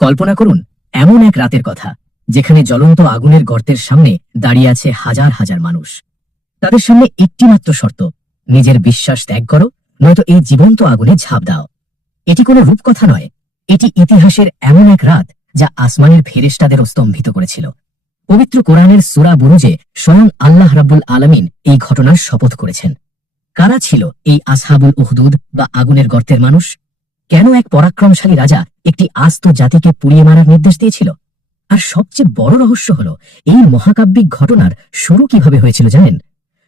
কল্পনা করুন এমন এক রাতের কথা যেখানে জ্বলন্ত আগুনের গর্তের সামনে দাঁড়িয়ে আছে হাজার হাজার মানুষ। তাদের সামনে একটি মাত্র শর্ত, নিজের বিশ্বাস ত্যাগ করো, নয়তো এই জীবন্ত আগুনে ঝাঁপ দাও। এটি কোনো রূপকথা নয়, এটি ইতিহাসের এমন এক রাত যা আসমানের ফেরেশতাদেরও স্তম্ভিত করেছিল। পবিত্র কোরআনের সূরা বুরুজে স্বয়ং আল্লাহ রাব্বুল আলামিন এই ঘটনার শপথ করেছেন। কারা ছিল এই আসহাবুল উহদুদ বা আগুনের গর্তের মানুষ? কেন এক পরাক্রমশালী রাজা একটি আস্ত জাতিকে পুড়িয়ে মারার নির্দেশ দিয়েছিল? আর সবচেয়ে বড় রহস্য হল, এই মহাকাব্যিক ঘটনার শুরু কিভাবে হয়েছিল জানেন?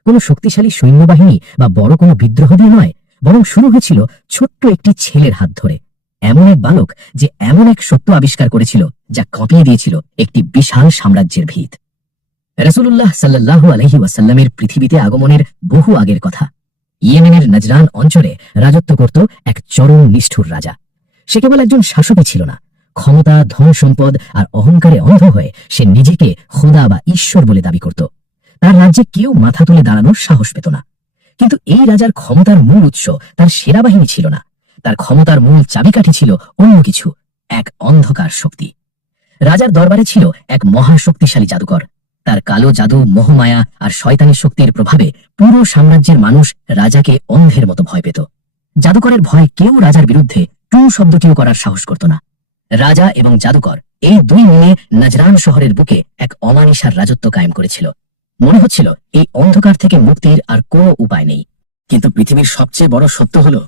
কোনো শক্তিশালী সৈন্যবাহিনী বা বড় কোনো বিদ্রোহ দিয়ে নয়, বরং শুরু হয়েছিল ছোট্ট একটি ছেলের হাত ধরে। এমন এক বালক যে এমন এক সত্য আবিষ্কার করেছিল যা কাঁপিয়ে দিয়েছিল একটি বিশাল সাম্রাজ্যের ভিত। রাসূলুল্লাহ সাল্লাল্লাহু আলাইহি ওয়াসাল্লামের পৃথিবীতে আগমনের বহু আগের কথা। ইয়েমেনের নজরান অঞ্চলে রাজত্ব করত এক চরম নিষ্ঠুর রাজা। সে কেবল একজন শাসকই ছিল না, ক্ষমতা, ধন সম্পদ আর অহংকারে অন্ধ হয়ে সে নিজেকে খোদা বা ঈশ্বর বলে দাবি করত। তার রাজ্যে কেউ মাথা তুলে দাঁড়ানোর সাহস পেত না। কিন্তু এই রাজার ক্ষমতার মূল উৎস তার সেনাবাহিনী ছিল না, তার ক্ষমতার মূল চাবিকাঠি ছিল অন্য কিছু, এক অন্ধকার শক্তি। রাজার দরবারে ছিল এক মহাশক্তিশালী জাদুকর। তার কালো জাদু, মোহমায়া আর শয়তানি শক্তির প্রভাবে পুরো সাম্রাজ্যের মানুষ রাজাকে অন্ধের মতো ভয় পেত। জাদুকরের ভয়ে কেউ রাজার বিরুদ্ধে টু শব্দটিও করার সাহস করত না। রাজা এবং জাদুকর এই দুই মিলে নজরান শহরের বুকে এক অমানিসার রাজত্ব কায়েম করেছিল। মনে হচ্ছিল এই অন্ধকার থেকে মুক্তির আর কোনো উপায় নেই। কিন্তু পৃথিবীর সবচেয়ে বড় সত্য হলো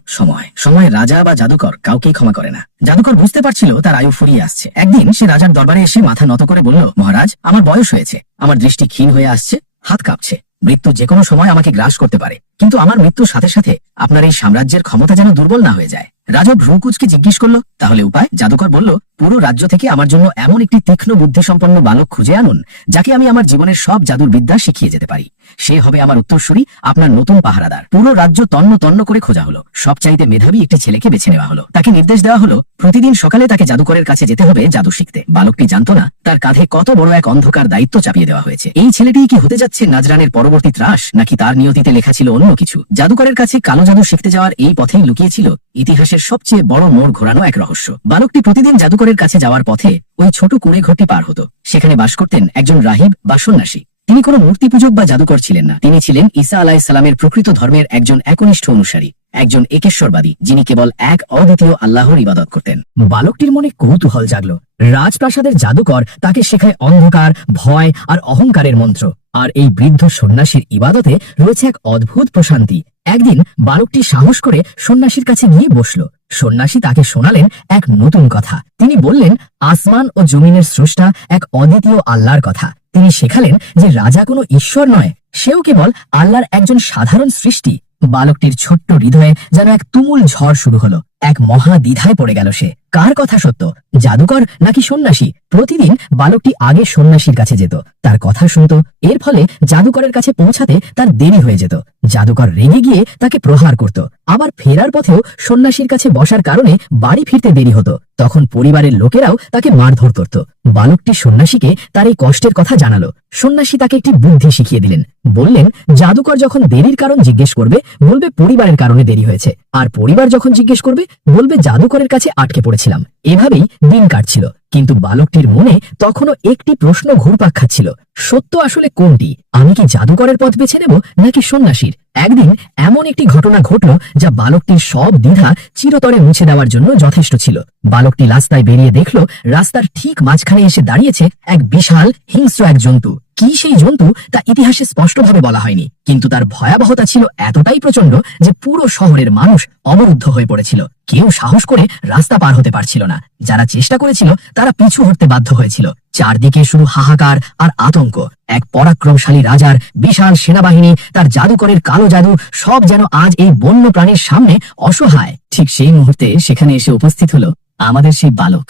সময় রাজা বা জাদুকর কাউকেই ক্ষমা করে না। জাদুকর বুঝতে পারছিল তার আয়ু ফুরিয়ে আসছে। একদিন সে রাজার দরবারে এসে মাথা নত করে বলল, মহারাজ, আমার বয়স হয়েছে, আমার দৃষ্টি ক্ষীণ হয়ে আসছে, হাত কাঁপছে, মৃত্যু যে কোনো সময় আমাকে গ্রাস করতে পারে। কিন্তু আমার মৃত্যুর সাথে সাথে আপনার এই সাম্রাজ্যের ক্ষমতা যেন দুর্বল না হয়ে যায়। রাজা ভ্রুকুচকে জিজ্ঞেস করলো, তাহলে উপায়? জাদুকর বলল, পুরো রাজ্য থেকে আমার জন্য এমন একটি তীক্ষ্ণ বুদ্ধিসম্পন্ন বালক খুঁজে আনুন যাকে আমি আমার জীবনের সব জাদুর বিদ্যা শিখিয়ে যেতে পারি। সে হবে আমার উত্তরসূরি, আপনার নতুন পাহারাদার। পুরো রাজ্য তন্ন তন্ন করে খোঁজা হলো। সবচাইতে মেধাবী একটি ছেলেকে বেছে নেওয়া হলো। তাকে নির্দেশ দেওয়া হলো প্রতিদিন সকালে তাকে জাদুকরের কাছে যেতে হবে জাদু শিখতে। বালকটি জানতো না তার কাঁধে কত বড় এক অন্ধকার দায়িত্ব চাপিয়ে দেওয়া হয়েছে। এই ছেলেটি কি হতে যাচ্ছে নাজরানের পরবর্তী ত্রাস, নাকি তার নিয়তিতে লেখা ছিল অন্য কিছু? জাদুকরের কাছে কালো জাদু শিখতে যাওয়ার এই পথেই লুকিয়েছিল ইতিহাসের সবচেয়ে বড় মোড় ঘোরানো এক রহস্য। বালকটি প্রতিদিন জাদুকরের কাছে যাওয়ার পথে ওই ছোট কুঁড়ে ঘরটি পার হতো। সেখানে বাস করতেন একজন রাহিব বা সন্ন্যাসী। তিনি কোনো মূর্তি পূজক বা জাদুকর ছিলেন না। তিনি ছিলেন ঈসা আলাইহিস সালামের প্রকৃত ধর্মের একজন একনিষ্ঠ অনুসারী, একজন একেশ্বরবাদী, যিনি কেবল এক অদ্বিতীয় আল্লাহর ইবাদত করতেন। বালকটির মনে কৌতূহল জাগলো। রাজপ্রাসাদের জাদুকর তাকে শেখায় অন্ধকার, ভয় আর অহংকারের মন্ত্র, আর এই বৃদ্ধ সন্ন্যাসীর ইবাদতে রয়েছে এক অদ্ভুত প্রশান্তি। একদিন বালকটি সাহস করে সন্ন্যাসীর কাছে গিয়ে বসল। সন্ন্যাসী তাকে শোনালেন এক নতুন কথা। তিনি বললেন আসমান ও জমিনের স্রষ্টা এক অদ্বিতীয় আল্লাহর কথা। তিনি শেখালেন যে রাজা কোনো ঈশ্বর নয়, সেও কেবল আল্লাহর একজন সাধারণ সৃষ্টি। বালকটির ছোট্ট হৃদয়ে যেন এক তুমুল ঝড় শুরু হলো। এক মহা দ্বিধায় পড়ে গেল সে। কার কথা সত্য, জাদুকর নাকি সন্ন্যাসী? প্রতিদিন বালকটি আগে সন্ন্যাসীর কাছে যেত, তার কথা শুনত। এর ফলে জাদুকরের কাছে পৌঁছাতে তার দেরি হয়ে যেত। জাদুকর রেগে গিয়ে তাকে প্রহার করত। আবার ফেরার পথেও সন্ন্যাসীর কাছে বসার কারণে বাড়ি ফিরতে দেরি হতো। তখন পরিবারের লোকেরাও তাকে মারধর করত। বালকটি সন্ন্যাসীকে তার এই কষ্টের কথা জানালো। সন্ন্যাসী তাকে একটি বুদ্ধি শিখিয়ে দিলেন। বললেন, জাদুকর যখন দেরির কারণ জিজ্ঞেস করবে, বলবে পরিবারের কারণে দেরি হয়েছে, আর পরিবার যখন জিজ্ঞেস করবে, বলবে জাদুকরের কাছে আটকে পড়েছিলাম। এভাবেই দিন কাটছিল। কিন্তু বালকটির মনে তখনও একটি প্রশ্ন ঘুরপাক খাচ্ছিল, সত্য আসলে কোনটি? আমি কি জাদুকরের পথ বেছে নেব নাকি সন্ন্যাসীর? একদিন এমন একটি ঘটনা ঘটল যা বালকটির সব দ্বিধা চিরতরে মুছে দেওয়ার জন্য যথেষ্ট ছিল। বালকটি রাস্তায় বেরিয়ে দেখল, রাস্তার ঠিক মাঝখানে এসে দাঁড়িয়েছে এক বিশাল হিংস্র এক জন্তু। কি সেই জন্তু তা ইতিহাসে স্পষ্টভাবে বলা হয়নি, কিন্তু তার ভয়াবহতা ছিল এতটাই প্রচন্ড যে পুরো শহরের মানুষ অবরুদ্ধ হয়ে পড়েছিল। কেউ সাহস করে রাস্তা পার হতে পারছিল না। যারা চেষ্টা করেছিল তারা পিছু হটতে বাধ্য হয়েছিল। চারদিকে শুধু হাহাকার আর আতঙ্ক। এক পরাক্রমশালী রাজার বিশাল সেনাবাহিনী, তার জাদুকরের কালো জাদু, সব যেন আজ এই বন্য প্রাণীর সামনে অসহায়। ঠিক সেই মুহূর্তে সেখানে এসে উপস্থিত হলো আমাদের সেই বালক।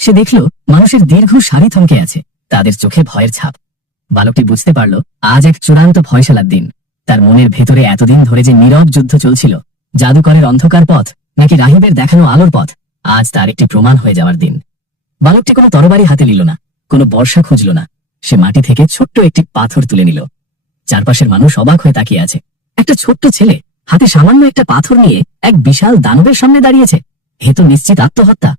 সে দেখল মানুষের দীর্ঘ সারি থমকে আছে, তাদের চোখে ভয়ের ছাপ। বালকটি বুঝতে পারল আজ এক চূড়ান্ত ফয়সালার দিন। তার মনের ভেতরে এতদিন ধরে যে নীরব যুদ্ধ চলছিল, জাদুকরের অন্ধকার পথ নাকি রাহিবের দেখানো আলোর পথ, আজ তার একটি প্রমাণ হয়ে যাওয়ার দিন। বালকটি কোনো তরবারি হাতে নিল না, কোনো বর্ষা খুঁজল না। সে মাটি থেকে ছোট্ট একটি পাথর তুলে নিল। চারপাশের মানুষ অবাক হয়ে তাকিয়ে আছে। একটা ছোট্ট ছেলে হাতে সামান্য একটা পাথর নিয়ে এক বিশাল দানবের সামনে দাঁড়িয়েছে। হে তো নিশ্চিত আত্মহত্যা।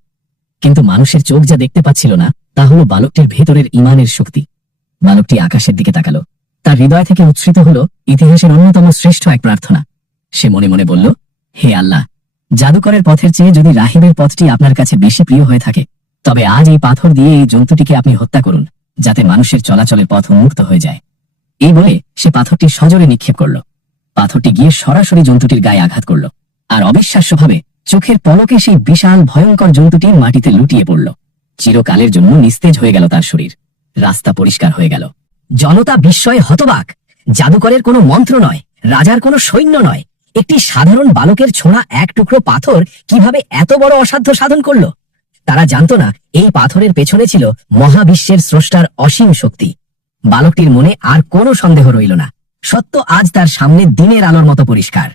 কিন্তু মানুষের চোখ যা দেখতে পাচ্ছিল না তা হলো বালকটির ভেতরের ইমানের শক্তি। বালকটি আকাশের দিকে তাকালো। তার হৃদয় থেকে উচ্ছ্রিত হলো ইতিহাসের অন্যতম শ্রেষ্ঠ এক প্রার্থনা। সে মনে মনে বলল, হে আল্লাহ, জাদুকরের পথের চেয়ে যদি রাহিবের পথটি আপনার কাছে বেশি প্রিয় হয়ে থাকে, তবে আজ এই পাথর দিয়ে এই জন্তুটিকে আপনি হত্যা করুন, যাতে মানুষের চলাচলের পথ উন্মুক্ত হয়ে যায়। এই বলে সে পাথরটি সজোরে নিক্ষেপ করল। পাথরটি গিয়ে সরাসরি জন্তুটির গায়ে আঘাত করল, আর অবিশ্বাস্যভাবে চোখের পলকে সেই বিশাল ভয়ঙ্কর জন্তুটি মাটিতে লুটিয়ে পড়ল। চিরকালের জন্য নিস্তেজ হয়ে গেল তার শরীর। রাস্তা পরিষ্কার হয়ে গেল। জনতা বিস্ময়ে হতবাক। জাদুকরের কোনো মন্ত্র নয়, রাজার কোনো সৈন্য নয়, একটি সাধারণ বালকের ছোঁড়া এক টুকরো পাথর কিভাবে এত বড় অসাধ্য সাধন করল। তারা জানত না এই পাথরের পেছনে ছিল মহাবিশ্বের স্রষ্টার অসীম শক্তি। বালকটির মনে আর কোনো সন্দেহ রইল না। সত্য আজ তার সামনে দিনের আলোর মতো পরিষ্কার।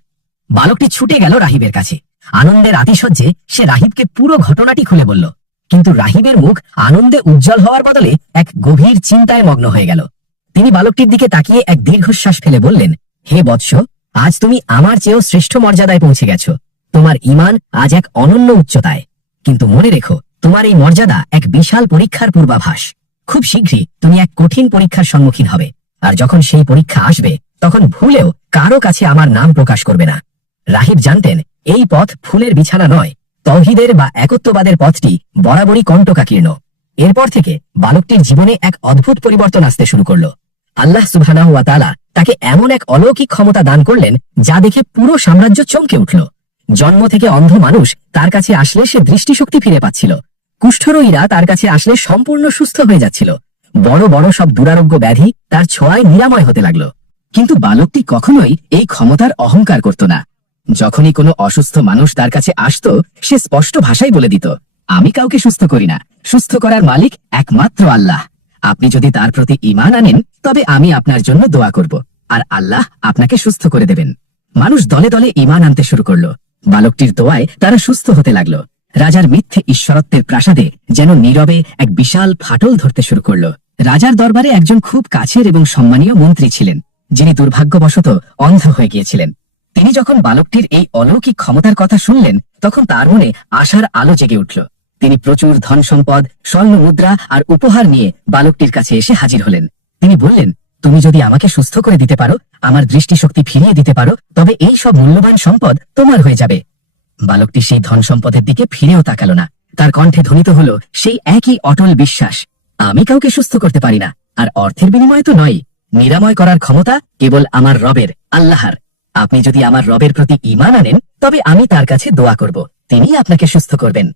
বালকটি ছুটে গেল রাহিবের কাছে। আনন্দের আতিশয্যে সে রাহিবকে পুরো ঘটনাটি খুলে বলল। কিন্তু রাহিবের মুখ আনন্দে উজ্জ্বল হওয়ার বদলে এক গভীর চিন্তায় মগ্ন হয়ে গেল। তিনি বালকটির দিকে তাকিয়ে এক দীর্ঘশ্বাস ফেলে বললেন, হে বৎস, আজ তুমি আমার চেয়েও শ্রেষ্ঠ মর্যাদায় পৌঁছে গেছো। তোমার ঈমান আজ এক অনন্য উচ্চতায়। কিন্তু মনে রেখো, তোমার এই মর্যাদা এক বিশাল পরীক্ষার পূর্বাভাস। খুব শীঘ্রই তুমি এক কঠিন পরীক্ষার সম্মুখীন হবে, আর যখন সেই পরীক্ষা আসবে তখন ভুলেও কারো কাছে আমার নাম প্রকাশ করবে না। রাহিব জানতেন এই পথ ফুলের বিছানা নয়, তৌহিদের বা একত্ববাদের পথটি বরাবরই কণ্টকাকীর্ণ। এরপর থেকে বালকটির জীবনে এক অদ্ভুত পরিবর্তন আসতে শুরু করল। আল্লাহ সুবহানাহু ওয়া তাআলা তাকে এমন এক অলৌকিক ক্ষমতা দান করলেন যা দেখে পুরো সাম্রাজ্য চমকে উঠল। জন্ম থেকে অন্ধ মানুষ তার কাছে আসলে সে দৃষ্টিশক্তি ফিরে পাচ্ছিল। কুষ্ঠরোগীরা তার কাছে আসলে সম্পূর্ণ সুস্থ হয়ে যাচ্ছিল। বড় বড় সব দুরারোগ্য ব্যাধি তার ছোঁয়ায় নিরাময় হতে লাগলো। কিন্তু বালকটি কখনোই এই ক্ষমতার অহংকার করত না। যখনই কোনো অসুস্থ মানুষ তার কাছে আসতো, সে স্পষ্ট ভাষায় বলে দিত, আমি কাউকে সুস্থ করি না, সুস্থ করার মালিক একমাত্র আল্লাহ। আপনি যদি তার প্রতি ঈমান আনেন তবে আমি আপনার জন্য দোয়া করব, আর আল্লাহ আপনাকে সুস্থ করে দেবেন। মানুষ দলে দলে ঈমান আনতে শুরু করলো। বালকটির দোয়ায় তারা সুস্থ হতে লাগলো। রাজার মিথ্যে ঈশ্বরত্বের প্রাসাদে যেন নীরবে এক বিশাল ফাটল ধরতে শুরু করলো। রাজার দরবারে একজন খুব কাছের এবং সম্মানীয় মন্ত্রী ছিলেন, যিনি দুর্ভাগ্যবশত অন্ধ হয়ে গিয়েছিলেন। তিনি যখন বালকটির এই অলৌকিক ক্ষমতার কথা শুনলেন, তখন তার মনে আশার আলো জেগে উঠল। তিনি প্রচুর ধন সম্পদ, স্বর্ণ মুদ্রা আর উপহার নিয়ে বালকটির কাছে এসে হাজির হলেন। তিনি বললেন, তুমি যদি আমাকে সুস্থ করে দিতে পারো, আমার দৃষ্টিশক্তি ফিরিয়ে দিতে পারো, তবে এই সব মূল্যবান সম্পদ তোমার হয়ে যাবে। বালকটি সেই ধন সম্পদের দিকে ফিরেও তাকালো না। তার কণ্ঠে ধ্বনিত হলো সেই একই অটল বিশ্বাস, আমি কাউকে সুস্থ করতে পারি না, আর অর্থের বিনিময়ে তো নয়। নিরাময় করার ক্ষমতা কেবল আমার রবের, আল্লাহর। আপনি যদি আমার রবের প্রতি ঈমান আনেন তবে আমি তার কাছে দোয়া করব, তিনি আপনাকে সুস্থ করবেন।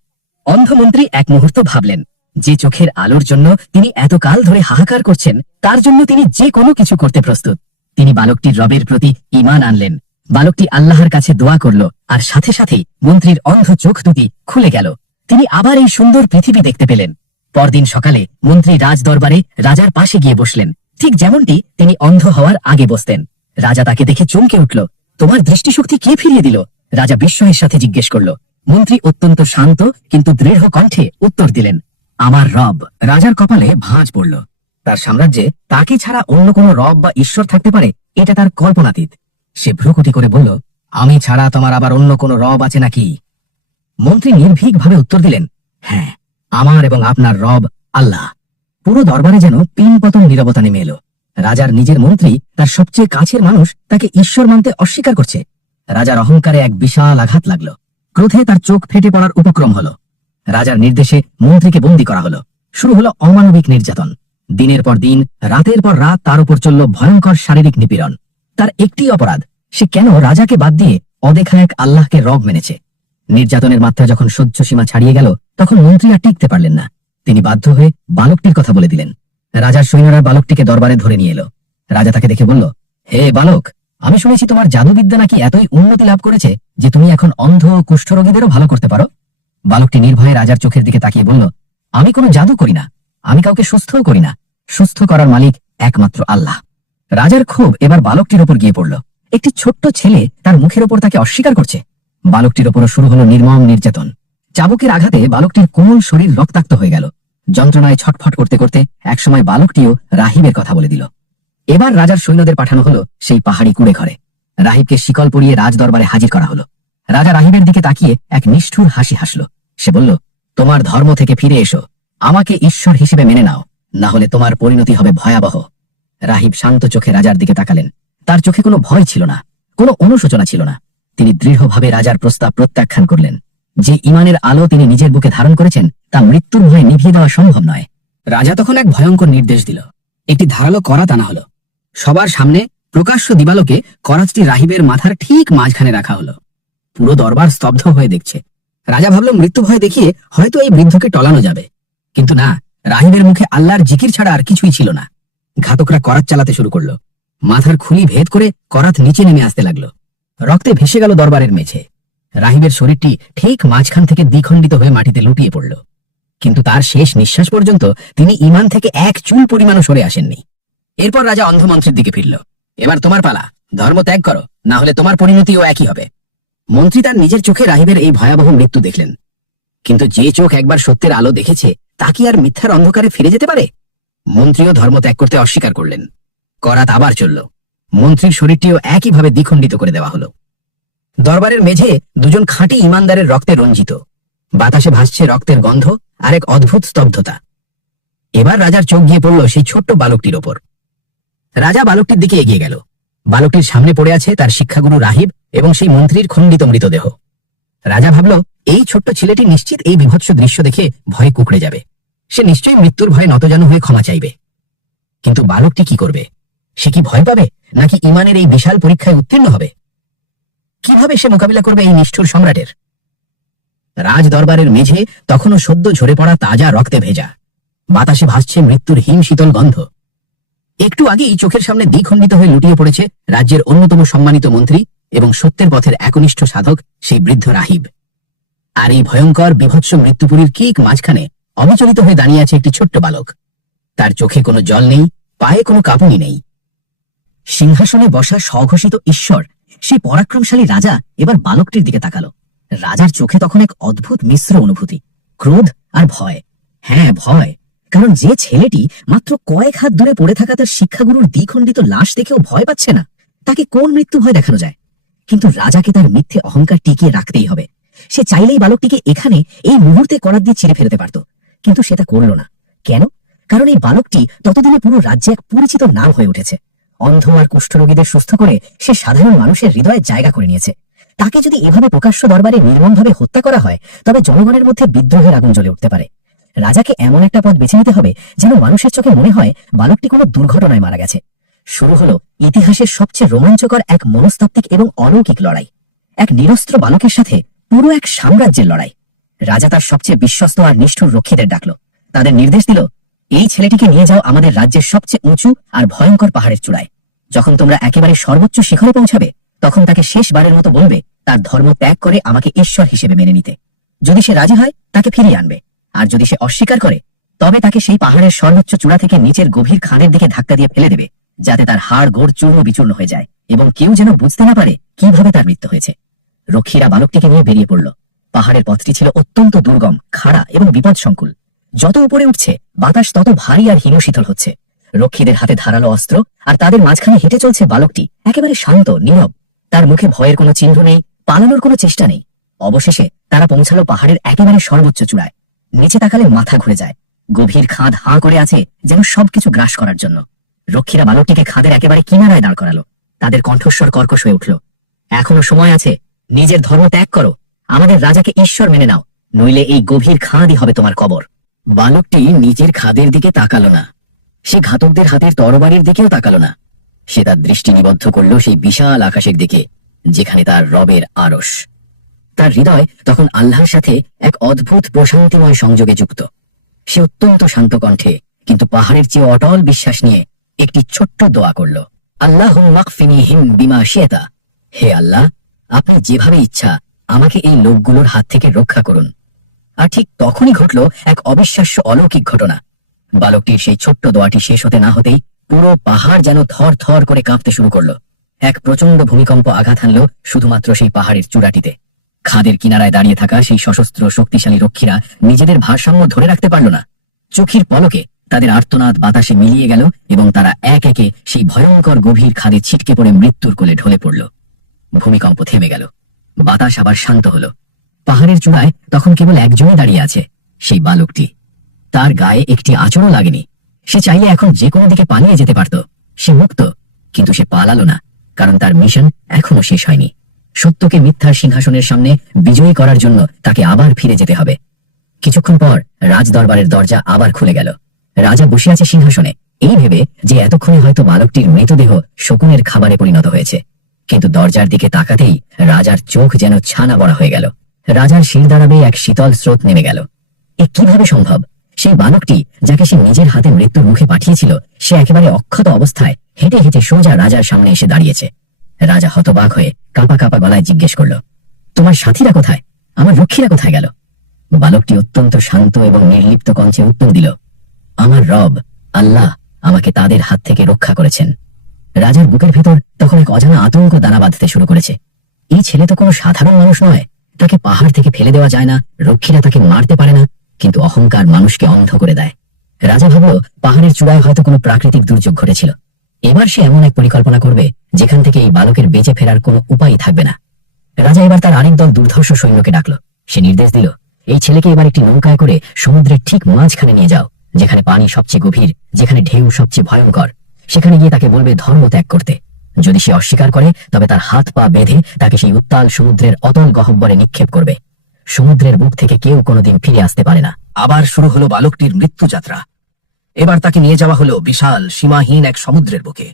অন্ধমন্ত্রী এক মুহূর্ত ভাবলেন, যে চোখের আলোর জন্য তিনি এতকাল ধরে হাহাকার করছেন, তার জন্য তিনি যে কোনো কিছু করতে প্রস্তুত। তিনি বালকটির রবের প্রতি ঈমান আনলেন। বালকটি আল্লাহর কাছে দোয়া করল, আর সাথে সাথেই মন্ত্রীর অন্ধ চোখ দুটি খুলে গেল। তিনি আবার এই সুন্দর পৃথিবী দেখতে পেলেন। পরদিন সকালে মন্ত্রী রাজ দরবারে রাজার পাশে গিয়ে বসলেন, ঠিক যেমনটি তিনি অন্ধ হওয়ার আগে বসতেন। রাজা তাকে দেখে চমকে উঠল। তোমার দৃষ্টিশক্তি কে ফিরিয়ে দিল? রাজা বিস্ময়ের সাথে জিজ্ঞেস করল। মন্ত্রী অত্যন্ত শান্ত কিন্তু দৃঢ় কণ্ঠে উত্তর দিলেন, আমার রব। রাজার কপালে ভাঁজ পড়ল। তার সাম্রাজ্যে তাকে ছাড়া অন্য কোনো রব বা ঈশ্বর থাকতে পারে, এটা তার কল্পনাতীত। সে ভ্রুকুটি করে বলল, আমি ছাড়া তোমার আবার অন্য কোনো রব আছে নাকি? মন্ত্রী নির্ভীকভাবে উত্তর দিলেন, হ্যাঁ, আমার এবং আপনার রব আল্লাহ। পুরো দরবারে যেন পিনপতন নীরবতা নেমে এলো। রাজার নিজের মন্ত্রী, তার সবচেয়ে কাছের মানুষ, তাকে ঈশ্বর মানতে অস্বীকার করছে। রাজার অহংকারে এক বিশাল আঘাত লাগল। ক্রোধে তার চোখ ফেটে পড়ার উপক্রম হলো। রাজার নির্দেশে মন্ত্রীকে বন্দী করা হলো। শুরু হলো অমানবিক নির্যাতন। দিনের পর দিন, রাতের পর রাত তার উপর চলল ভয়ঙ্কর শারীরিক নিপীড়ন। তার একটি অপরাধ, সে কেন রাজাকে বাদ দিয়ে অদেখা এক আল্লাহকে রব মেনেছে। নির্যাতনের মাত্রা যখন সহ্য সীমা ছাড়িয়ে গেল, তখন মন্ত্রী আর টিকতে পারলেন না। তিনি বাধ্য হয়ে বালকটির কথা বলে দিলেন। রাজার সৈন্যরা বালকটিকে দরবারে ধরে নিয়ে এলো। রাজা তাকে দেখে বলল, হে বালক, আমি শুনেছি তোমার জাদুবিদ্যা নাকি এতই উন্নতি লাভ করেছে যে তুমি এখন অন্ধ ও কুষ্ঠরোগীদেরও ভালো করতে পারো। বালকটি নির্ভয়ে রাজার চোখের দিকে তাকিয়ে বলল, আমি কোনো জাদু করি না, আমি কাউকে সুস্থও করি না। সুস্থ করার মালিক একমাত্র আল্লাহ। রাজার ক্ষোভ এবার বালকটির ওপর গিয়ে পড়ল। একটি ছোট্ট ছেলে তার মুখের ওপর তাকে অস্বীকার করছে। বালকটির ওপরও শুরু হলো নির্মম নির্যাতন। চাবুকের আঘাতে বালকটির কোমল শরীর রক্তাক্ত হয়ে গেল। যন্ত্রণায় ছটফট করতে করতে একসময় বালকটিও রাহিবের কথা বলে দিল। এবার রাজার সৈন্যদের পাঠানো হলো সেই পাহাড়ি কুড়ে ঘরে। রাহিবকে শিকল পরিয়ে রাজ দরবারে হাজির করা হলো। রাজা রাহিবের দিকে তাকিয়ে এক নিষ্ঠুর হাসি হাসল। সে বলল, তোমার ধর্ম থেকে ফিরে এসো, আমাকে ঈশ্বর হিসেবে মেনে নাও, না হলে তোমার পরিণতি হবে ভয়াবহ। রাহিব শান্ত চোখে রাজার দিকে তাকালেন। তার চোখে কোনো ভয় ছিল না, কোনো অনুশোচনা ছিল না। তিনি দৃঢ়ভাবে রাজার প্রস্তাব প্রত্যাখ্যান করলেন। যে ইমানের আলো তিনি নিজের বুকে ধারণ করেছেন তা মৃত্যুর ভয়ে নিভিয়ে দেওয়া সম্ভব নয়। রাজা তখন এক ভয়ঙ্কর নির্দেশ দিল। একটি ধারালো করাত আনা হলো। সবার সামনে প্রকাশ্য দিবালোকে করাতটি রাহিবের মাথার ঠিক মাঝখানে রাখা হলো। পুরো দরবার স্তব্ধ হয়ে দেখছে। রাজা ভাবল মৃত্যু ভয় দেখিয়ে হয়তো এই বৃদ্ধকে টলানো যাবে, কিন্তু না, রাহিবের মুখে আল্লাহর জিকির ছাড়া আর কিছুই ছিল না। ঘাতকরা করাত চালাতে শুরু করলো। মাথার খুলি ভেদ করে করাত নিচে নেমে আসতে লাগলো। রক্তে ভেসে গেল দরবারের মেঝে। রাহিবের শরীরটি ঠিক মাঝখান থেকে দ্বিখণ্ডিত হয়ে মাটিতে লুটিয়ে পড়ল। কিন্তু তার শেষ নিঃশ্বাস পর্যন্ত তিনি ঈমান থেকে এক চুল পরিমাণও সরে আসেননি। এরপর রাজা অন্ধমন্ত্রীর দিকে ফিরল। এবার তোমার পালা, ধর্ম ত্যাগ করো, না হলে তোমার পরিণতিও একই হবে। মন্ত্রী তার নিজের চোখে রাহিবের এই ভয়াবহ মৃত্যু দেখলেন। কিন্তু যে চোখ একবার সত্যের আলো দেখেছে তা কি আর মিথ্যার অন্ধকারে ফিরে যেতে পারে? মন্ত্রীও ধর্ম ত্যাগ করতে অস্বীকার করলেন। করাত আবার চলল। মন্ত্রীর শরীরটিও একইভাবে দ্বিখণ্ডিত করে দেওয়া হলো। দরবারের মেঝে দুজন খাঁটি ইমানদারের রক্তে রঞ্জিত। বাতাসে ভাসছে রক্তের গন্ধ আর এক অদ্ভুত স্তব্ধতা। এবার রাজার চোখ গিয়ে পড়ল সেই ছোট্ট বালকটির ওপর। রাজা বালকটির দিকে এগিয়ে গেল। বালকটির সামনে পড়ে আছে তার শিক্ষাগুরু রাহিব এবং সেই মন্ত্রীর খণ্ডিত মৃতদেহ। রাজা ভাবল এই ছোট্ট ছেলেটি নিশ্চিত এই বিভৎস দৃশ্য দেখে ভয়ে কুঁকড়ে যাবে। সে নিশ্চয়ই মৃত্যুর ভয়ে নতজানু হয়ে ক্ষমা চাইবে। কিন্তু বালকটি কি করবে? সে কি ভয় পাবে, নাকি ইমানের এই বিশাল পরীক্ষায় উত্তীর্ণ হবে? কিভাবে সে মোকাবিলা করবে এই নিষ্ঠুর সম্রাটের? রাজ দরবারের মেঝে তখনও সদ্য ঝরে পড়া তাজা রক্তে ভেজা। বাতাসে ভাসছে মৃত্যুর হিম শীতল গন্ধ। একটু আগেই চোখের সামনে দ্বিখণ্ডিত হয়ে লুটিয়ে পড়েছে রাজ্যের অন্যতম সম্মানিত মন্ত্রী এবং সত্যের পথের একনিষ্ঠ সাধক সেই বৃদ্ধ রাহিব। আর এই ভয়ঙ্কর বিভৎস মৃত্যুপুরীর ঠিক মাঝখানে অবিচলিত হয়ে দাঁড়িয়ে আছে একটি ছোট্ট বালক। তার চোখে কোনো জল নেই, পায়ে কোনো কাঁপুনি নেই। সিংহাসনে বসা স্বঘোষিত ঈশ্বর, সেই পরাক্রমশালী রাজা এবার বালকটির দিকে তাকালো। রাজার চোখে তখন এক অদ্ভুত মিশ্র অনুভূতি, ক্রোধ আর ভয়। হ্যাঁ, ভয়, কারণ যে ছেলেটি মাত্র কয়েক হাত দূরে পড়ে থাকা তার শিক্ষাগুরুর দ্বিখণ্ডিত লাশ দেখেও ভয় পাচ্ছে না, তাকে কোন মৃত্যু ভয় দেখানো যায়? কিন্তু রাজাকে তার মিথ্যে অহংকার টিকিয়ে রাখতেই হবে। সে চাইলেই বালকটিকে এখানে এই মুহূর্তে করাত দিয়ে ছিঁড়ে ফেলতে পারত, কিন্তু সেটা করল না। কেন? কারণ এই বালকটি ততদিনে পুরো রাজ্যে এক পরিচিত নাম হয়ে উঠেছে। অন্ধ আর কুষ্ঠরোগীদের সুস্থ করে সে সাধারণ মানুষের হৃদয়ে জায়গা করে নিয়েছে। তাকে যদি এভাবে প্রকাশ্য দরবারে নির্মমভাবে হত্যা করা হয়, তবে জনগণের মধ্যে বিদ্রোহের আগুন জ্বলে উঠতে পারে। রাজাকে এমন একটা পথ বেছে নিতে হবে যেন মানুষের চোখে মনে হয় বালকটি কোনো দুর্ঘটনায় মারা গেছে। শুরু হলো ইতিহাসের সবচেয়ে রোমাঞ্চকর এক মনস্তাত্ত্বিক এবং অলৌকিক লড়াই। এক নিরস্ত্র বালকের সাথে পুরো এক সাম্রাজ্যের লড়াই। রাজা তার সবচেয়ে বিশ্বস্ত আর নিষ্ঠুর রক্ষীদের ডাকলো। তাদের নির্দেশ দিল, এই ছেলেটিকে নিয়ে যাও আমাদের রাজ্যের সবচেয়ে উঁচু আর ভয়ঙ্কর পাহাড়ের চূড়ায়। যখন তোমরা একেবারে সর্বোচ্চ শিখরে পৌঁছাবে, তখন তাকে শেষবারের মতো বলবে তার ধর্ম ত্যাগ করে আমাকে ঈশ্বর হিসেবে মেনে নিতে। যদি সে রাজি হয়, তাকে ফিরিয়ে আনবে, আর যদি সে অস্বীকার করে, তবে তাকে সেই পাহাড়ের সর্বোচ্চ চূড়া থেকে নিচের গভীর খাদের দিকে ধাক্কা দিয়ে ফেলে দেবে, যাতে তার হাড় গোড় চূর্ণ বিচূর্ণ হয়ে যায় এবং কেউ যেন বুঝতে না পারে কিভাবে তার মৃত্যু হয়েছে। রক্ষীরা বালকটিকে নিয়ে বেরিয়ে পড়ল। পাহাড়ের পথটি ছিল অত্যন্ত দুর্গম, খাড়া এবং বিপদসংকুল। যত উপরে উঠছে, বাতাস তত ভারী আর হিমশীতল হচ্ছে। রক্ষীদের হাতে ধারালো অস্ত্র, আর তাদের মাঝখানে হেঁটে চলছে বালকটি, একেবারে শান্ত, নীরব। তার মুখে ভয়ের কোনো চিহ্ন নেই, পালানোর কোনো চেষ্টা নেই। অবশেষে তারা পৌঁছালো পাহাড়ের একেবারে সর্বোচ্চ চূড়ায়। নিচে তাকালে মাথা ঘুরে যায়। গভীর খাদ হাঁ করে আছে, যেন সবকিছু গ্রাস করার জন্য। রক্ষীরা বালকটিকে খাদের একেবারে কিনারায় দাঁড় করালো। তাদের কণ্ঠস্বর কর্কশ হয়ে উঠল। এখনো সময় আছে, নিজের ধর্ম ত্যাগ করো, আমাদের রাজাকে ঈশ্বর মেনে নাও, নইলে এই গভীর খাদই হবে তোমার কবর। বালকটি নিজের খাদের দিকে তাকালো না। সে ঘাতকদের হাতের তরবারির দিকেও তাকালো না। সে তার দৃষ্টি নিবদ্ধ করল সেই বিশাল আকাশের দিকে, যেখানে তার রবের আরশ। তার হৃদয় তখন আল্লাহর সাথে এক অদ্ভুত প্রশান্তিময় সংযোগে যুক্ত। সে অত্যন্ত শান্ত কণ্ঠে, কিন্তু পাহাড়ের চেয়ে অটল বিশ্বাস নিয়ে একটি ছোট্ট দোয়া করল। আল্লাহুম্মা কফিনিহিম বিমা শি'তা। হে আল্লাহ, আপনি যেভাবে ইচ্ছা আমাকে এই লোকগুলোর হাত থেকে রক্ষা করুন। আর ঠিক তখনই ঘটল এক অবিশ্বাস্য অলৌকিক ঘটনা। বালকটির সেই ছোট্ট দোয়াটি শেষ হতে না হতেই পুরো পাহাড় যেন থর থর করে কাঁপতে শুরু করলো। এক প্রচন্ড ভূমিকম্প আঘাত হানল শুধুমাত্র সেই পাহাড়ের চূড়াটিতে। খাদের কিনারায় দাঁড়িয়ে থাকা সেই সশস্ত্র শক্তিশালী রক্ষীরা নিজেদের ভারসাম্য ধরে রাখতে পারল না। চোখের পলকে তাদের আর্তনাদ বাতাসে মিলিয়ে গেল এবং তারা এক একে সেই ভয়ঙ্কর গভীর খাদে ছিটকে পড়ে মৃত্যুর কোলে ঢলে পড়ল। ভূমিকম্প থেমে গেল। বাতাস আবার শান্ত হলো। পাহাড়ের চূড়ায় তখন কেবল একজনই দাঁড়িয়ে আছে, সেই বালকটি। তার গায়ে একটি আঁচড়ও লাগেনি। সে চাইলে এখন যে কোনো দিকে পালিয়ে যেতে পারত। সে মুক্ত, কিন্তু সে পালালো না, কারণ তার মিশন এখনো শেষ হয়নি। সত্যকে মিথ্যার সিংহাসনের সামনে বিজয়ী করার জন্য তাকে আবার ফিরে যেতে হবে। কিছুক্ষণ পর রাজদরবারের দরজা আবার খুলে গেল। রাজা বসে আছে সিংহাসনে, এই ভেবে যে এতক্ষণে হয়তো বালকটির মৃতদেহ শকুনের খাবারে পরিণত হয়েছে। কিন্তু দরজার দিকে তাকাতেই রাজার চোখ যেন ছানা বড়া হয়ে গেল। রাজার শির দাঁড়াবে এক শীতল স্রোত নেমে গেল। এ কিভাবে সম্ভব? সেই বালকটি, যাকে সে নিজের হাতে মৃত্যুর মুখে পাঠিয়েছিল, সে একেবারে অক্ষত অবস্থায় হেঁটে হেঁটে সোজা রাজার সামনে এসে দাঁড়িয়েছে। রাজা হতবাক হয়ে কাঁপা কাঁপা গলায় জিজ্ঞেস করল, তোমার সাথীরা কোথায়? আমার রক্ষীরা কোথায় গেল? বালকটি অত্যন্ত শান্ত এবং নির্লিপ্ত কণ্ঠে উত্তর দিল, আমার রব আল্লাহ আমাকে তাদের হাত থেকে রক্ষা করেছেন। রাজার বুকের ভেতর তখন এক অজানা আতঙ্ক দানা বাঁধতে শুরু করেছে। এই ছেলে তো কোনো সাধারণ মানুষ নয়। তাকে পাহাড় থেকে ফেলে দেওয়া যায় না, রক্ষীরা তাকে মারতে পারে না, কিন্তু অহংকার মানুষকে অন্ধ করে দেয়। রাজা ভাবল, পাহাড়ের চূড়ায় হয়তো কোনো প্রাকৃতিক দুর্যোগ ঘটেছিল। এবার সে এমন এক পরিকল্পনা করবে যেখান থেকে এই বালকের বেঁচে ফেরার কোনো উপায় থাকবে না। রাজা এবার তার আরেক দল দুর্ধর্ষ সৈন্যকে ডাকল। সে নির্দেশ দিল, এই ছেলেকে এবার একটি নৌকায় করে সমুদ্রের ঠিক মাঝখানে নিয়ে যাও, যেখানে পানি সবচেয়ে গভীর, যেখানে ঢেউ সবচেয়ে ভয়ঙ্কর। সেখানে গিয়ে তাকে বলবে ধর্ম ত্যাগ করতে। যদি সে অস্বীকার করে, তবে তার হাত পা বেঁধে তাকে সেই উত্তাল সমুদ্রের অতল গহ্বরে নিক্ষেপ করবে। সমুদ্রের বুক থেকে কেউ কোনোদিন ফিরে আসতে পারে না। আবার শুরু হলো বালকটির মৃত্যুযাত্রা। এবার তাকে নিয়ে যাওয়া হলো বিশাল সীমাহীন এক সমুদ্রের বুকে।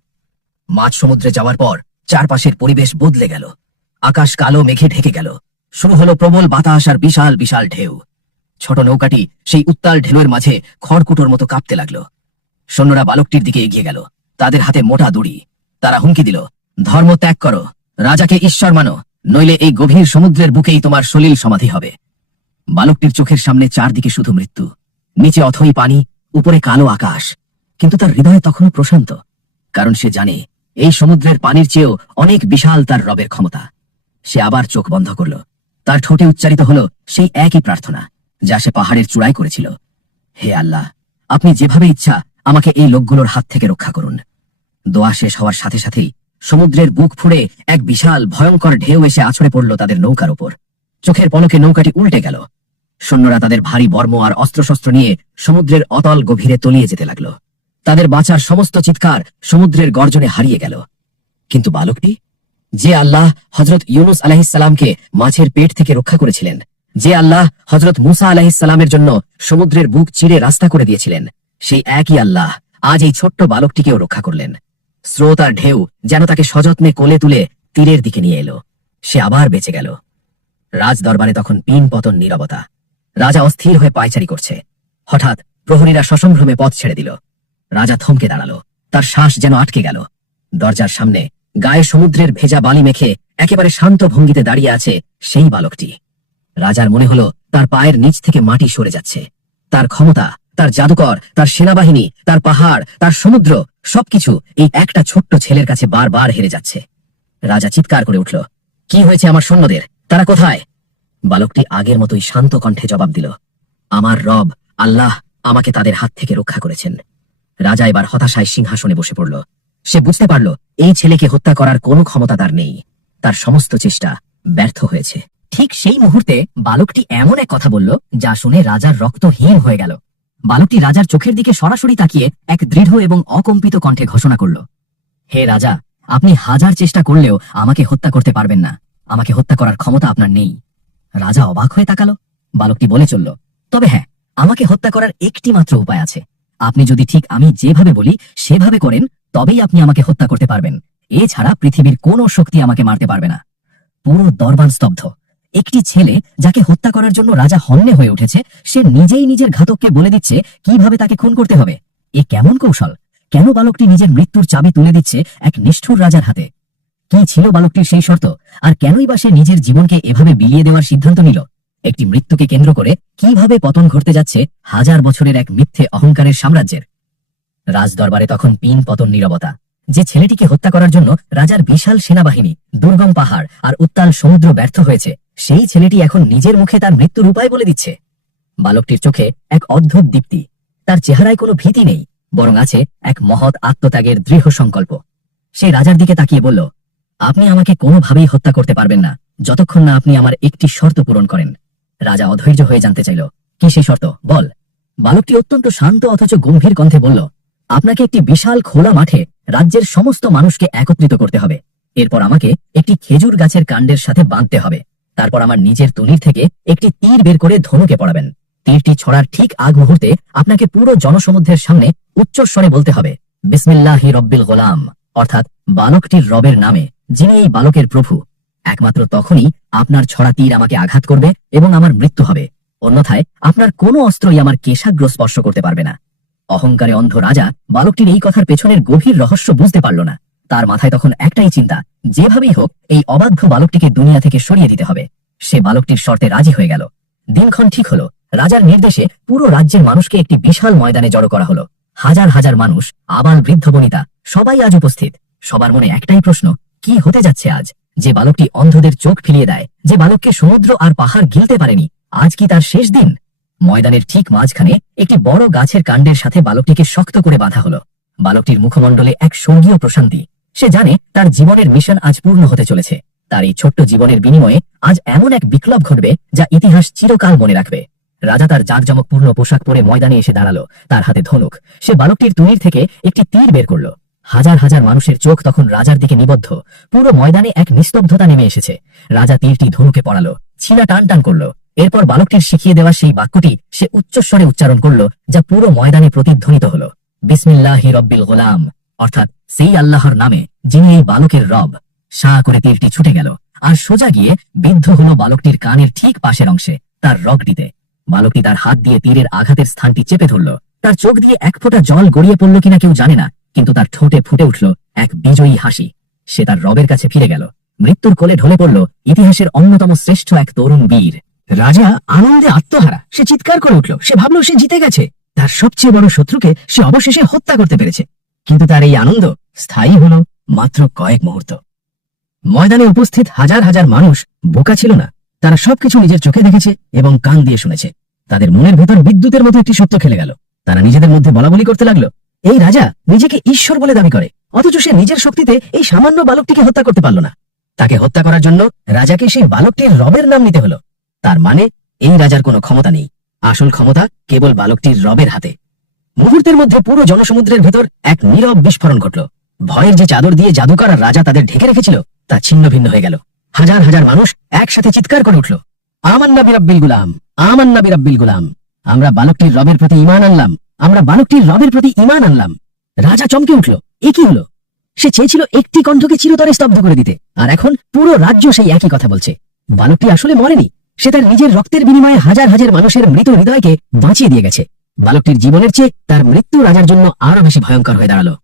মাঝ সমুদ্রে যাওয়ার পর চারপাশের পরিবেশ বদলে গেল। আকাশ কালো মেঘে ঢেকে গেল। শুরু হলো প্রবল বাতাস আর বিশাল বিশাল ঢেউ। ছোট নৌকাটি সেই উত্তাল ঢেউয়ের মাঝে খড়কুটোর মতো কাঁপতে লাগলো। সৈন্যরা বালকটির দিকে এগিয়ে গেল, তাদের হাতে মোটা দড়ি। তারা হুমকি দিল, ধর্ম ত্যাগ করো, রাজাকে ঈশ্বর মানো, নইলে এই গভীর সমুদ্রের বুকেই তোমার সলিল সমাধি হবে। বালকটির চোখের সামনে চারদিকে শুধু মৃত্যু। নিচে অথই পানি, উপরে কালো আকাশ। কিন্তু তার হৃদয় তখনও প্রশান্ত, কারণ সে জানে এই সমুদ্রের পানির চেয়েও অনেক বিশাল তার রবের ক্ষমতা। সে আবার চোখ বন্ধ করল। তার ঠোঁটে উচ্চারিত হলো সেই একই প্রার্থনা যা সে পাহাড়ের চূড়ায় করেছিল, হে আল্লাহ, আপনি যেভাবে ইচ্ছা আমাকে এই লোকগুলোর হাত থেকে রক্ষা করুন। দোয়া শেষ হওয়ার সাথে সাথেই সমুদ্রের বুক ফুঁড়ে এক বিশাল ভয়ঙ্কর ঢেউ এসে আছড়ে পড়ল তাদের নৌকার উপর। চোখের পলকে নৌকাটি উল্টে গেল। সৈন্যরা তাদের ভারী বর্ম আর অস্ত্রশস্ত্র নিয়ে সমুদ্রের অতল গভীরে তলিয়ে যেতে লাগলো। তাদের বাঁচার সমস্ত চিৎকার সমুদ্রের গর্জনে হারিয়ে গেল। কিন্তু বালকটি, যে আল্লাহ হযরত ইউনুস আলাইহিসসালামকে মাছের পেট থেকে রক্ষা করেছিলেন, যে আল্লাহ হযরত মুসা আলাইহিসসালামের জন্য সমুদ্রের বুক চিরে রাস্তা করে দিয়েছিলেন, সেই একই আল্লাহ আজ এই ছোট্ট বালকটিকেও রক্ষা করলেন। স্রোত আর ঢেউ যেন তাকে সযত্নে কোলে তুলে তীরের দিকে নিয়ে এলো। সে আবার বেঁচে গেল। রাজ দরবারে তখন পিন পতন নীরবতা। রাজা অস্থির হয়ে পায়চারি করছে। হঠাৎ প্রহরীরা সসম্ভ্রমে পথ ছেড়ে দিল। রাজা থমকে দাঁড়ালো। তার শ্বাস যেন আটকে গেল। দরজার সামনে গায়ে সমুদ্রের ভেজা বালি মেখে একেবারে শান্ত ভঙ্গিতে দাঁড়িয়ে আছে সেই বালকটি। রাজার মনে হলো তার পায়ের নিচ থেকে মাটি সরে যাচ্ছে। তার ক্ষমতা, তার জাদুকর, তার সেনাবাহিনী, তার পাহাড়, তার সমুদ্র, সবকিছু এই একটা ছোট্ট ছেলের কাছে বারবার হেরে যাচ্ছে। রাজা চিৎকার করে উঠল, কি হয়েছে আমার সৈন্যদের? তারা কোথায়? বালকটি আগের মতোই শান্ত কণ্ঠে জবাব দিল, আমার রব আল্লাহ আমাকে তাদের হাত থেকে রক্ষা করেছেন। রাজা এবার হতাশায় সিংহাসনে বসে পড়ল। সে বুঝতে পারল এই ছেলেকে হত্যা করার কোনো ক্ষমতা তার নেই। তার সমস্ত চেষ্টা ব্যর্থ হয়েছে। ঠিক সেই মুহূর্তে বালকটি এমন এক কথা বলল যা শুনে রাজার রক্তহীন হয়ে গেল। বালকটি রাজার চোখের দিকে সরাসরি তাকিয়ে এক দৃঢ় এবং অকম্পিত কণ্ঠে ঘোষণা করল, হে রাজা, আপনি হাজার চেষ্টা করলেও আমাকে হত্যা করতে পারবেন না। আমাকে হত্যা করার ক্ষমতা আপনার নেই। রাজা অবাক হয়ে তাকালো। বালকটি বলে চলল, তবে হ্যাঁ, আমাকে হত্যা করার একটি মাত্র উপায় আছে। আপনি যদি ঠিক আমি যেভাবে বলি সেভাবে করেন, তবেই আপনি আমাকে হত্যা করতে পারবেন। এছাড়া পৃথিবীর কোনো শক্তি আমাকে মারতে পারবে না। পুরো দরবার স্তব্ধ। একটি ছেলে যাকে হত্যা করার জন্য রাজা হন্যে হয়ে উঠেছে, সে নিজেই নিজের ঘাতককে বলে দিচ্ছে কিভাবে তাকে খুন করতে হবে। এ কেমন কৌশল? কেন বালকটি নিজের মৃত্যুর চাবি তুলে দিচ্ছে এক নিষ্ঠুর রাজার হাতে? কি ছিল বালকটির সেই শর্ত? আর কেনই বা সে নিজের জীবনকে এভাবে বিলিয়ে দেওয়ার সিদ্ধান্ত নিল? একটি মৃত্যুকে কেন্দ্র করে কিভাবে পতন ঘটতে যাচ্ছে হাজার বছরের এক মিথ্যে অহংকারের সাম্রাজ্যের। রাজদরবারে তখন পিন পতন নীরবতা। যে ছেলেটিকে হত্যা করার জন্য রাজার বিশাল সেনাবাহিনী, দুর্গম পাহাড় আর উত্তাল সমুদ্র ব্যর্থ হয়েছে, সেই ছেলেটি এখন নিজের মুখে তার মৃত্যুর উপায় বলে দিচ্ছে। বালকটির চোখে এক অদ্ভুত দীপ্তি। তার চেহারায় কোনো ভীতি নেই, বরং আছে এক মহৎ আত্মত্যাগের দৃঢ় সংকল্প। সে রাজার দিকে তাকিয়ে বলল, আপনি আমাকে কোনোভাবেই হত্যা করতে পারবেন না যতক্ষণ না আপনি আমার একটি শর্ত পূরণ করেন। রাজা অধৈর্য হয়ে জানতে চাইল, কি সেই শর্ত বল? বালকটি অত্যন্ত শান্ত অথচ গম্ভীর কণ্ঠে বলল, আপনাকে একটি বিশাল খোলা মাঠে রাজ্যের সমস্ত মানুষকে একত্রিত করতে হবে। এরপর আমাকে একটি খেজুর গাছের কাণ্ডের সাথে বাঁধতে হবে। তারপর আমার নিজের তনির থেকে একটি তীর বের করে ধনুকে পড়াবেন। তীরটি ছড়ার ঠিক আগ মুহূর্তে আপনাকে পুরো জনসমুদ্রের সামনে উচ্চস্বরে বলতে হবে, বিসমিল্লাহি রব্বিল গোলাম, অর্থাৎ বালকটির রবের নামে, যিনি এই বালকের প্রভু। একমাত্র তখনই আপনার ছড়া তীর আমাকে আঘাত করবে এবং আমার মৃত্যু হবে। অন্যথায় আপনার কোনো অস্ত্রই আমার কেশাগ্র স্পর্শ করতে পারবে না। অহংকারে অন্ধ রাজা বালকটির এই কথার পেছনের গভীর রহস্য বুঝতে পারল না। তার মাথায় তখন একটাই চিন্তা, যেভাবেই হোক এই অবাধ্য বালকটিকে দুনিয়া থেকে সরিয়ে দিতে হবে। সে বালকটির শর্তে রাজি হয়ে গেল। দিনক্ষণ ঠিক হলো। রাজার নির্দেশে পুরো রাজ্যের মানুষকে একটি বিশাল ময়দানে জড়ো করা হলো। হাজার হাজার মানুষ, আবাল বৃদ্ধ বনিতা, সবাই আজ উপস্থিত। সবার মনে একটাই প্রশ্ন, কি হতে যাচ্ছে আজ? যে বালকটি অন্ধদের চোখ ফিরিয়ে দেয়, যে বালককে সমুদ্র আর পাহাড় গিলতে পারেনি, আজ কি তার শেষ দিন? ময়দানের ঠিক মাঝখানে একটি বড় গাছের কাণ্ডের সাথে বালকটিকে শক্ত করে বাঁধা হলো। বালকটির মুখমণ্ডলে এক স্বর্গীয় প্রশান্তি। সে জানে তার জীবনের মিশন আজ পূর্ণ হতে চলেছে। তার এই ছোট্ট জীবনের বিনিময়ে আজ এমন এক বিপ্লব ঘটবে যা ইতিহাস চিরকাল মনে রাখবে। রাজা তার জাঁকজমকপূর্ণ পোশাক পরে ময়দানে এসে দাঁড়ালো। তার হাতে ধনুক। সে বালকটির তুনির থেকে একটি তীর বের করলো। হাজার হাজার মানুষের চোখ তখন রাজার দিকে নিবদ্ধ। পুরো ময়দানে এক নিস্তব্ধতা নেমে এসেছে। রাজা তীরটি ধনুকে পড়ালো, ছিলা টান টান করলো। এরপর বালকটির শিখিয়ে দেওয়া সেই বাক্যটি সে উচ্চস্বরে উচ্চারণ করলো, যা পুরো ময়দানে প্রতিধ্বনিত হলো, বিসমিল্লাহি রব্বিল গোলাম, অর্থাৎ সেই আল্লাহর নামে, যিনি এই বালকের রব। সাঁ করে তীরটি ছুটে গেল আর সোজা গিয়ে বিদ্ধ হলো বালকটির কানের ঠিক পাশের অংশে, তার রগটিতে। বালকটি তার হাত দিয়ে তীরের আঘাতের স্থানটি চেপে ধরল। তার চোখ দিয়ে এক ফোঁটা জল গড়িয়ে পড়ল কিনা কেউ জানে না, কিন্তু তার ঠোঁটে ফুটে উঠল এক বিজয়ী হাসি। সে তার রবের কাছে ফিরে গেল। মৃত্যুর কোলে ঢলে পড়ল ইতিহাসের অন্যতম শ্রেষ্ঠ এক তরুণ বীর। রাজা আনন্দে আত্মহারা। সে চিৎকার করে উঠল। সে ভাবল সে জিতে গেছে। তার সবচেয়ে বড় শত্রুকে সে অবশেষে হত্যা করতে পেরেছে। কিন্তু তার এই আনন্দ স্থায়ী হল মাত্র কয়েক মুহূর্ত। ময়দানে উপস্থিত হাজার হাজার মানুষ বোকা ছিল না। তারা সবকিছু নিজের চোখে দেখেছে এবং কান দিয়ে শুনেছে। তাদের মনের ভেতর বিদ্যুতের মতো একটি সত্য খেলে গেল। তারা নিজেদের মধ্যে বলাবলি করতে লাগলো, এই রাজা নিজেকে ঈশ্বর বলে দাবি করে, অথচ সে নিজের শক্তিতে এই সামান্য বালকটিকে হত্যা করতে পারল না। তাকে হত্যা করার জন্য রাজাকে সেই বালকটির রবের নাম নিতে হলো। তার মানে এই রাজার কোনো ক্ষমতা নেই। আসল ক্ষমতা কেবল বালকটির রবের হাতে। মুহূর্তের মধ্যে পুরো জনসমুদ্রের ভেতর এক নীরব বিস্ফোরণ ঘটল। ভয়ের যে চাদর দিয়ে জাদুকর আর রাজা তাদের ঢেকে রেখেছিল তা ছিন্ন ভিন্ন হয়ে গেল। হাজার হাজার মানুষ একসাথে চিৎকার করে উঠল, আমান্না বিরাব্বিল গুলাম, আমান্না বিরাব্বিল গুলাম। আমরা বালকটির রবের প্রতি ঈমান আনলাম, আমরা বালকটির রবের প্রতি ঈমান আনলাম। রাজা চমকে উঠল। এ কি হলো? সে চেয়েছিল একটি কণ্ঠকে চিরতরে স্তব্ধ করে দিতে, আর এখন পুরো রাজ্য সেই একই কথা বলছে। বালকটি আসলে মরেনি। সে তার নিজের রক্তের বিনিময়ে হাজার হাজার মানুষের মৃত হৃদয়কে বাঁচিয়ে দিয়ে গেছে। বালকটির জীবনের চেয়ে তার মৃত্যু রাজার জন্য আরো বেশি ভয়ঙ্কর হয়ে দাঁড়ালো।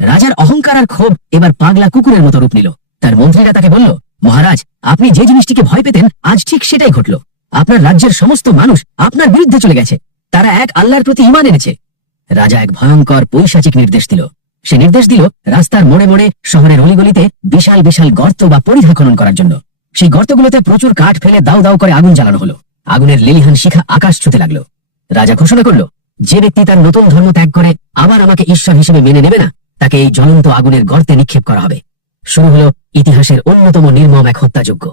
রাজার অহংকার আর ক্ষোভ এবার পাগলা কুকুরের মতো রূপ নিল। তার মন্ত্রীরা তাকে বলল, মহারাজ, আপনি যে জিনিসটিকে ভয় পেতেন আজ ঠিক সেটাই ঘটল। আপনার রাজ্যের সমস্ত মানুষ আপনার বিরুদ্ধে চলে গেছে। তারা এক আল্লাহর প্রতি ঈমান এনেছে। রাজা এক ভয়ঙ্কর পৈশাচিক নির্দেশ দিল। সে নির্দেশ দিল রাস্তার মোড়ে মোড়ে, শহরের অলিগলিতে বিশাল বিশাল গর্ত বা পরিধা খনন করার জন্য। সেই গর্তগুলোতে প্রচুর কাঠ ফেলে দাউ দাউ করে আগুন জ্বালানো হলো। আগুনের লেলিহান শিখা আকাশ ছুতে লাগলো। রাজা ঘোষণা করল, যে ব্যক্তি তার নতুন ধর্ম ত্যাগ করে আবার আমাকে ঈশ্বর হিসেবে মেনে নেবে না, তাকে এই জ্বলন্ত আগুনের গর্তে নিক্ষেপ করা হবে। শুরু হলো ইতিহাসের অন্যতম নির্মম এক হত্যাযজ্ঞ।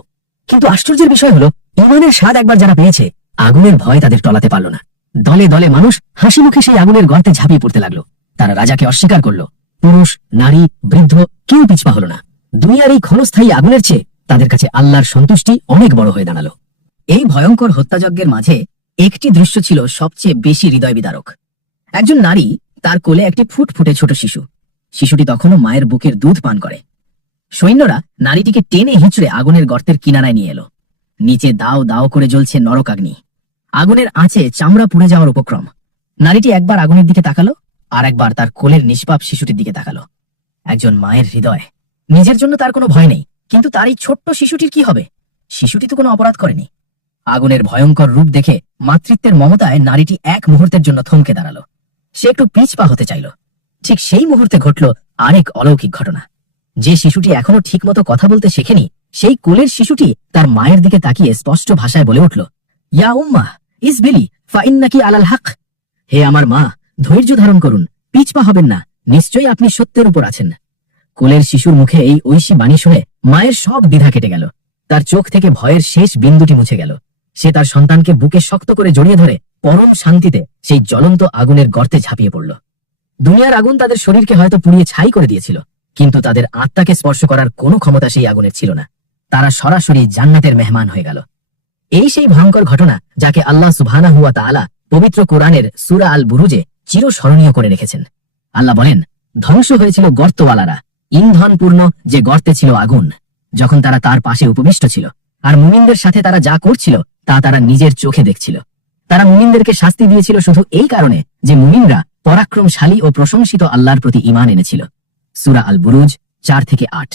কিন্তু আশ্চর্যের বিষয় হলো, ঈমানের স্বাদ একবার যারা পেয়েছে, আগুনের ভয় তাদের টলাতে পারল না। দলে দলে মানুষ হাসি মুখে সেই আগুনের গর্তে ঝাঁপিয়ে পড়তে লাগলো। তারা রাজাকে অস্বীকার করলো। পুরুষ, নারী, বৃদ্ধ কেউ পিছপা হলো না। দুনিয়ার এই ক্ষণস্থায়ী আগুনের চেয়ে তাদের কাছে আল্লাহর সন্তুষ্টি অনেক বড় হয়ে দাঁড়ালো। এই ভয়ঙ্কর হত্যাযজ্ঞের মাঝে একটি দৃশ্য ছিল সবচেয়ে বেশি হৃদয় বিদারক। একজন নারী, তার কোলে একটি ফুটফুটে ছোট শিশু। শিশুটি তখনও মায়ের বুকের দুধ পান করে। সৈন্যরা নারীটিকে টেনে হিঁচড়ে আগুনের গর্তের কিনারায় নিয়ে এলো। নিচে দাও দাও করে জ্বলছে নরকাগ্নি। আগুনের আঁচে চামড়া পুড়ে যাওয়ার উপক্রম। নারীটি একবার আগুনের দিকে তাকালো, আর একবার তার কোলের নিষ্পাপ শিশুটির দিকে তাকালো। একজন মায়ের হৃদয়। নিজের জন্য তার কোনো ভয় নেই, কিন্তু তার এই ছোট্ট শিশুটির কি হবে? শিশুটি তো কোনো অপরাধ করেনি। আগুনের ভয়ঙ্কর রূপ দেখে মাতৃত্বের মমতায় নারীটি এক মুহূর্তের জন্য থমকে দাঁড়ালো। সে একটু পিছপা হতে চাইল। ঠিক সেই মুহূর্তে ঘটল আরেক অলৌকিক ঘটনা। যে শিশুটি এখনো ঠিকমতো কথা বলতে শেখেনি, সেই কোলের শিশুটি তার মায়ের দিকে তাকিয়ে স্পষ্ট ভাষায় বলে উঠল, ইয়া উম্মাহ ইসবিলি ফাইন্নাকি আলাল হক। হে আমার মা, ধৈর্য ধারণ করুন, পিছপা হবেন না, নিশ্চয়ই আপনি সত্যের উপর আছেন। কোলের শিশুর মুখে এই ঐশী বাণী শুনে মায়ের সব দ্বিধা কেটে গেল। তার চোখ থেকে ভয়ের শেষ বিন্দুটি মুছে গেল। সে তার সন্তানকে বুকে শক্ত করে জড়িয়ে ধরে পরম শান্তিতে সেই জ্বলন্ত আগুনের গর্তে ঝাঁপিয়ে পড়ল। দুনিয়ার আগুন তাদের শরীরকে হয়তো পুড়িয়ে ছাই করে দিয়েছিল, কিন্তু তাদের আত্মাকে স্পর্শ করার কোনো ক্ষমতা সেই আগুনের ছিল না। তারা সরাসরি জান্নাতের মেহমান হয়ে গেল। এই সেই ভয়ঙ্কর ঘটনা যাকে আল্লাহ সুবহানাহু ওয়া তাআলা পবিত্র কোরআনের সূরা আল বুরুজে চিরস্মরণীয় করে রেখেছেন। আল্লাহ বলেন, ধ্বংস হয়েছিল গর্তওয়ালারা, ইন্ধনপূর্ণ যে গর্তে ছিল আগুন, যখন তারা তার পাশে উপবিষ্ট ছিল, আর মুমিনদের সাথে তারা যা করছিল তা তারা নিজের চোখে দেখছিল। তারা মুমিনদেরকে শাস্তি দিয়েছিল শুধু এই কারণে যে মুমিনরা পরাক্রমশালী ও প্রশংসিত আল্লাহর প্রতি ঈমান এনেছিল। সূরা আল বুরুজ 4 থেকে 8।